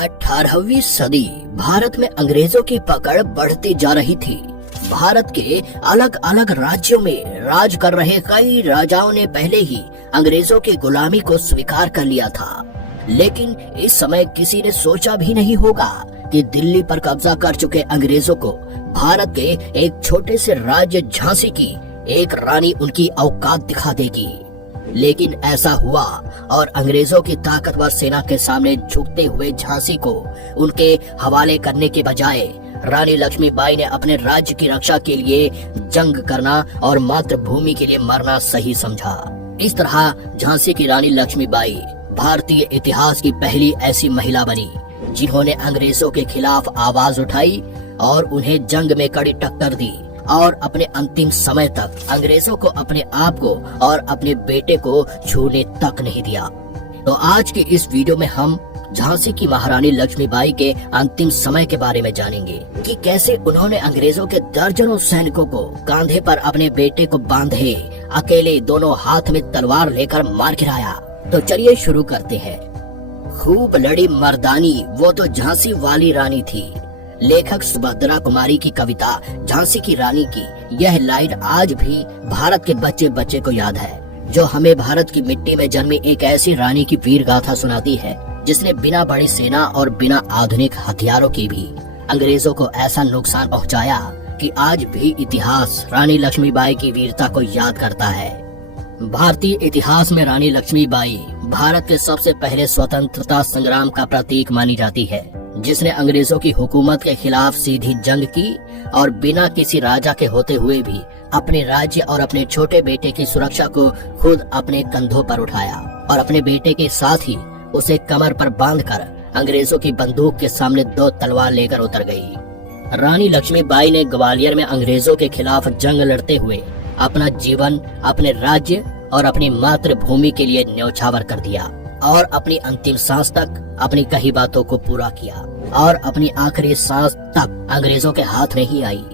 18वीं सदी भारत में अंग्रेजों की पकड़ बढ़ती जा रही थी। भारत के अलग अलग राज्यों में राज कर रहे कई राजाओं ने पहले ही अंग्रेजों की गुलामी को स्वीकार कर लिया था, लेकिन इस समय किसी ने सोचा भी नहीं होगा कि दिल्ली पर कब्जा कर चुके अंग्रेजों को भारत के एक छोटे से राज्य झांसी की एक रानी उनकी औकात दिखा देगी। लेकिन ऐसा हुआ और अंग्रेजों की ताकतवर सेना के सामने झुकते हुए झांसी को उनके हवाले करने के बजाय रानी लक्ष्मीबाई ने अपने राज्य की रक्षा के लिए जंग करना और मातृभूमि के लिए मरना सही समझा। इस तरह झांसी की रानी लक्ष्मीबाई भारतीय इतिहास की पहली ऐसी महिला बनी जिन्होंने अंग्रेजों के खिलाफ आवाज उठाई और उन्हें जंग में कड़ी टक्कर दी और अपने अंतिम समय तक अंग्रेजों को अपने आप को और अपने बेटे को छूने तक नहीं दिया। तो आज की इस वीडियो में हम झांसी की महारानी लक्ष्मीबाई के अंतिम समय के बारे में जानेंगे कि कैसे उन्होंने अंग्रेजों के दर्जनों सैनिकों को कांधे पर अपने बेटे को बांधे अकेले दोनों हाथ में तलवार लेकर मार गिराया। तो चलिए शुरू करते हैं। खूब लड़ी मर्दानी वो तो झांसी वाली रानी थी। लेखक सुभद्रा कुमारी की कविता झांसी की रानी की यह लाइन आज भी भारत के बच्चे बच्चे को याद है, जो हमें भारत की मिट्टी में जन्मी एक ऐसी रानी की वीर गाथा सुनाती है जिसने बिना बड़ी सेना और बिना आधुनिक हथियारों के भी अंग्रेजों को ऐसा नुकसान पहुंचाया कि आज भी इतिहास रानी लक्ष्मीबाई की वीरता को याद करता है। भारतीय इतिहास में रानी लक्ष्मीबाई भारत के सबसे पहले स्वतंत्रता संग्राम का प्रतीक मानी जाती है, जिसने अंग्रेजों की हुकूमत के खिलाफ सीधी जंग की और बिना किसी राजा के होते हुए भी अपने राज्य और अपने छोटे बेटे की सुरक्षा को खुद अपने कंधों पर उठाया और अपने बेटे के साथ ही उसे कमर पर बांधकर अंग्रेजों की बंदूक के सामने दो तलवार लेकर उतर गई। रानी लक्ष्मीबाई ने ग्वालियर में अंग्रेजों के खिलाफ जंग लड़ते हुए अपना जीवन अपने राज्य और अपनी मातृभूमि के लिए न्यौछावर कर दिया और अपनी अंतिम सांस तक अपनी कही बातों को पूरा किया और अपनी आखिरी सांस तक अंग्रेजों के हाथ नहीं आई।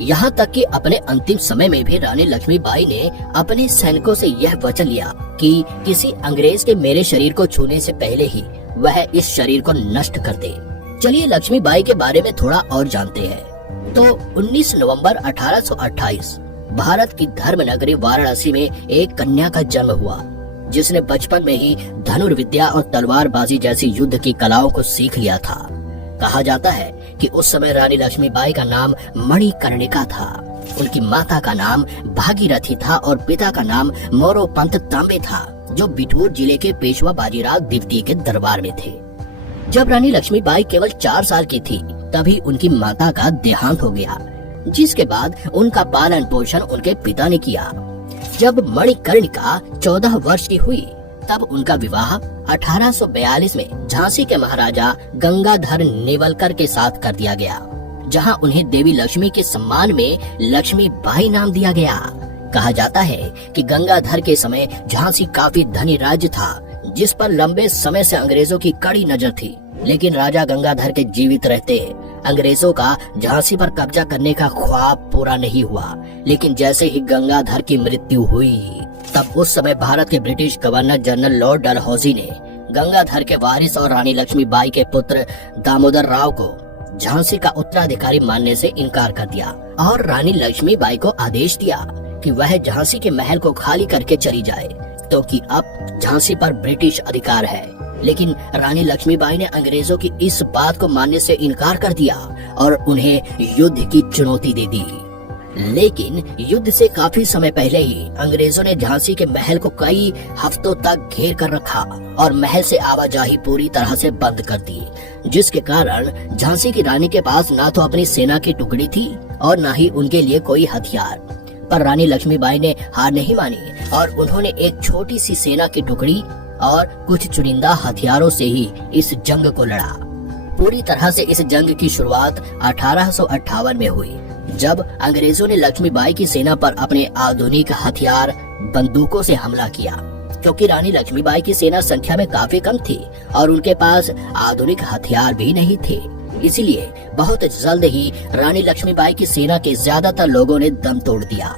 यहाँ तक कि अपने अंतिम समय में भी रानी लक्ष्मीबाई ने अपने सैनिकों से यह वचन लिया कि किसी अंग्रेज के मेरे शरीर को छूने से पहले ही वह इस शरीर को नष्ट कर दे। चलिए लक्ष्मीबाई के बारे में थोड़ा और जानते हैं। तो 19 नवंबर 1828 भारत की धर्म नगरी वाराणसी में एक कन्या का जन्म हुआ, जिसने बचपन में ही धनुर्विद्या और तलवारबाजी जैसी युद्ध की कलाओं को सीख लिया था। कहा जाता है कि उस समय रानी लक्ष्मीबाई का नाम मणिकर्णिका था। उनकी माता का नाम भागीरथी था और पिता का नाम मोरोपंत तांबे था, जो बिठूर जिले के पेशवा बाजीराव द्वितीय के दरबार में थे। जब रानी लक्ष्मीबाई केवल 4 साल की थी तभी उनकी माता का देहांत हो गया, जिसके बाद उनका पालन पोषण उनके पिता ने किया। जब मणिकर्णिका 14 वर्ष की हुई तब उनका विवाह 1842 में झांसी के महाराजा गंगाधर नेवलकर के साथ कर दिया गया, जहां उन्हें देवी लक्ष्मी के सम्मान में लक्ष्मीबाई नाम दिया गया। कहा जाता है कि गंगाधर के समय झांसी काफी धनी राज्य था, जिस पर लंबे समय से अंग्रेजों की कड़ी नजर थी। लेकिन राजा गंगाधर के जीवित रहते अंग्रेजों का झांसी पर कब्जा करने का ख्वाब पूरा नहीं हुआ। लेकिन जैसे ही गंगाधर की मृत्यु हुई तब उस समय भारत के British governor general Lord Dalhousie ने गंगाधर के वारिस और रानी लक्ष्मीबाई के पुत्र दामोदर राव को झांसी का उत्तराधिकारी मानने से इनकार कर दिया और रानी लक्ष्मीबाई को आदेश दिया कि वह झांसी के महल को खाली करके चली जाए, क्योंकि अब झांसी पर ब्रिटिश अधिकार है। लेकिन रानी लक्ष्मीबाई ने अंग्रेजों की इस बात को मानने से इनकार कर दिया और उन्हें युद्ध की चुनौती दे दी। लेकिन युद्ध से काफी समय पहले ही अंग्रेजों ने झांसी के महल को कई हफ्तों तक घेर कर रखा और महल से आवाजाही पूरी तरह से बंद कर दी, जिसके कारण झांसी की रानी के पास ना तो अपनी सेना की टुकड़ी थी और ना ही उनके लिए कोई हथियार। पर रानी लक्ष्मीबाई ने हार नहीं मानी और उन्होंने एक छोटी सी सेना की टुकड़ी और कुछ चुनिंदा हथियारों से ही इस जंग को लड़ा। पूरी तरह से इस जंग की शुरुआत 1858 में हुई, जब अंग्रेजों ने लक्ष्मीबाई की सेना पर अपने आधुनिक हथियार बंदूकों से हमला किया। क्योंकि रानी लक्ष्मीबाई की सेना संख्या में काफी कम थी और उनके पास आधुनिक हथियार भी नहीं थे, इसलिए बहुत जल्द ही रानी लक्ष्मीबाई की सेना के ज्यादातर लोगों ने दम तोड़ दिया।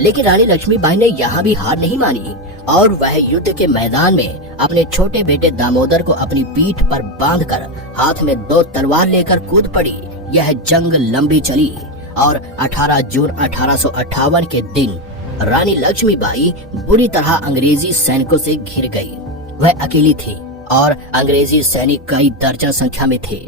लेकिन रानी लक्ष्मीबाई ने यहाँ भी हार नहीं मानी और वह युद्ध के मैदान में अपने छोटे बेटे दामोदर को अपनी पीठ पर बांधकर हाथ में 2 तलवार लेकर कूद पड़ी। यह जंग लंबी चली और 18 जून 1858 के दिन रानी लक्ष्मीबाई बुरी तरह अंग्रेजी सैनिकों से घिर गई। वह अकेली थी और अंग्रेजी सैनिक कई दर्जन संख्या में थे।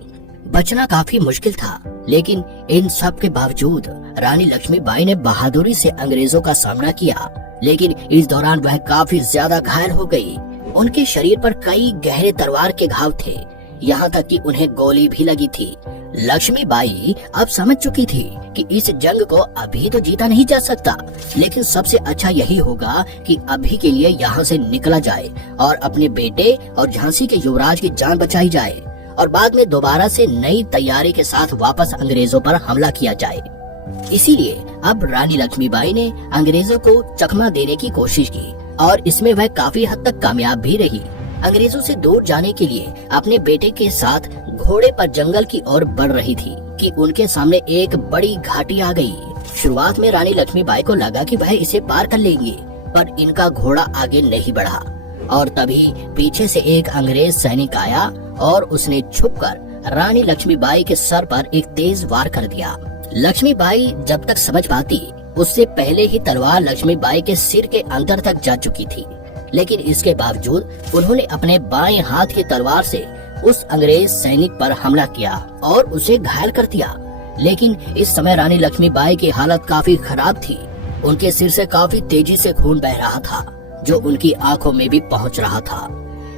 बचना काफी मुश्किल था, लेकिन इन सब के बावजूद रानी लक्ष्मीबाई ने बहादुरी से अंग्रेजों का सामना किया। लेकिन इस दौरान वह काफी ज्यादा घायल हो गई। उनके शरीर पर कई गहरे तलवार के घाव थे, यहाँ तक कि उन्हें गोली भी लगी थी। लक्ष्मीबाई अब समझ चुकी थी कि इस जंग को अभी तो जीता नहीं जा सकता, लेकिन सबसे अच्छा यही होगा कि अभी के लिए यहाँ से निकला जाए और अपने बेटे और झांसी के युवराज की जान बचाई जाए और बाद में दोबारा से नई तैयारी के साथ वापस अंग्रेजों पर हमला किया जाए। इसीलिए अब रानी लक्ष्मीबाई ने अंग्रेजों को चकमा देने की कोशिश की और इसमें वह काफी हद तक कामयाब भी रही। अंग्रेजों से दूर जाने के लिए अपने बेटे के साथ घोड़े पर जंगल की ओर बढ़ रही थी कि उनके सामने एक बड़ी घाटी आ गई। शुरुआत में रानी लक्ष्मीबाई को लगा कि वह इसे पार कर लेंगी, पर इनका घोड़ा आगे नहीं बढ़ा और तभी पीछे से एक अंग्रेज सैनिक आया और उसने छुपकर रानी लक्ष्मीबाई के सर पर एक तेज वार कर दिया। लक्ष्मीबाई जब तक समझ पाती उससे पहले ही तलवार लक्ष्मीबाई के सिर के अंदर तक जा चुकी थी, लेकिन इसके बावजूद उन्होंने अपने बाएं हाथ की तलवार से उस अंग्रेज सैनिक पर हमला किया और उसे घायल कर दिया। लेकिन इस समय रानी लक्ष्मीबाई की हालत काफी खराब थी। उनके सिर से काफी तेजी से खून बह रहा था, जो उनकी आंखों में भी पहुंच रहा था,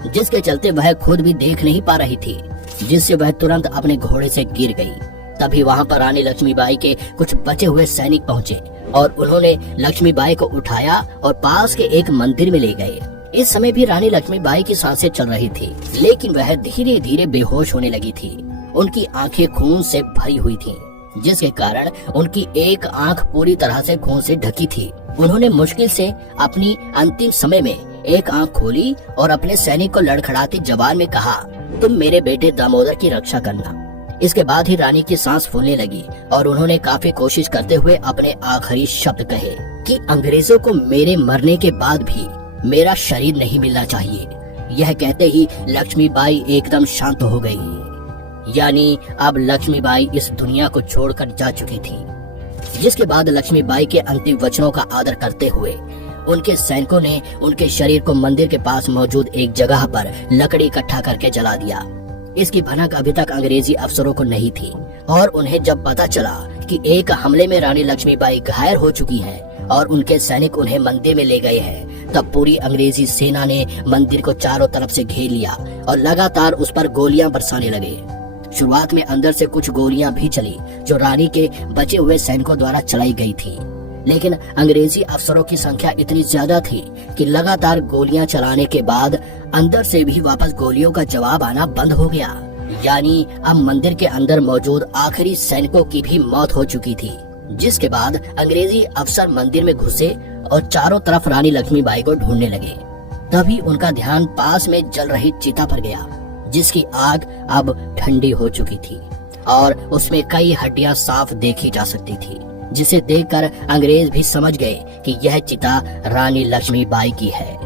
जिसके चलते वह खुद भी देख नहीं पा रही थी, जिससे वह तुरंत अपने घोड़े से गिर गई। तभी वहां पर रानी लक्ष्मीबाई के कुछ बचे हुए सैनिक पहुंचे और उन्होंने लक्ष्मीबाई को उठाया और पास के एक मंदिर में ले गए। इस समय भी रानी लक्ष्मीबाई की सांसें चल रही थी, लेकिन वह धीरे धीरे बेहोश होने लगी थी। उनकी आंखें खून से भरी हुई थीं, जिसके कारण उनकी एक आंख पूरी तरह से खून से ढकी थी। उन्होंने मुश्किल से अपनी अंतिम समय में एक आंख खोली और अपने सैनिक को लड़खड़ाती जबान में कहा, तुम मेरे बेटे दामोदर की रक्षा करना। इसके बाद ही रानी की सांस फूलने लगी और उन्होंने काफी कोशिश करते हुए अपने आखिरी शब्द कहे कि अंग्रेजों को मेरे मरने के बाद भी मेरा शरीर नहीं मिलना चाहिए। यह कहते ही लक्ष्मीबाई एकदम शांत हो गई। यानी अब लक्ष्मीबाई इस दुनिया को छोड़कर जा चुकी थी। जिसके बाद लक्ष्मीबाई के अंतिम वचनों का आदर करते हुए उनके सैनिकों ने उनके शरीर को मंदिर के पास मौजूद एक जगह पर लकड़ी इकट्ठा करके जला दिया। इसकी भनक अभी तक अंग्रेजी अफसरों को नहीं थी और उन्हें जब पता चला कि एक हमले में रानी लक्ष्मीबाई घायल हो चुकी हैं और उनके सैनिक उन्हें मंदिर में ले गए हैं, तब पूरी अंग्रेजी सेना ने मंदिर को चारों तरफ से घेर लिया और लगातार उस पर गोलियां बरसाने लगे। शुरुआत में अंदर से कुछ गोलियां भी चली जो रानी के बचे हुए सैनिकों द्वारा चलाई गई थी, लेकिन अंग्रेजी अफसरों की संख्या इतनी ज्यादा थी कि लगातार गोलियां चलाने के बाद अंदर से भी वापस गोलियों का जवाब आना बंद हो गया। यानी अब मंदिर के अंदर मौजूद आखिरी सैनिकों की भी मौत हो चुकी थी। जिसके बाद अंग्रेजी अफसर मंदिर में घुसे और चारों तरफ रानी लक्ष्मीबाई को ढूंढने लगे। तभी उनका ध्यान पास में जल रही चिता पर गया, जिसकी आग अब ठंडी हो चुकी थी और उसमें कई हड्डियां साफ देखी जा सकती थी, जिसे देखकर अंग्रेज भी समझ गए कि यह चिता रानी लक्ष्मीबाई की है।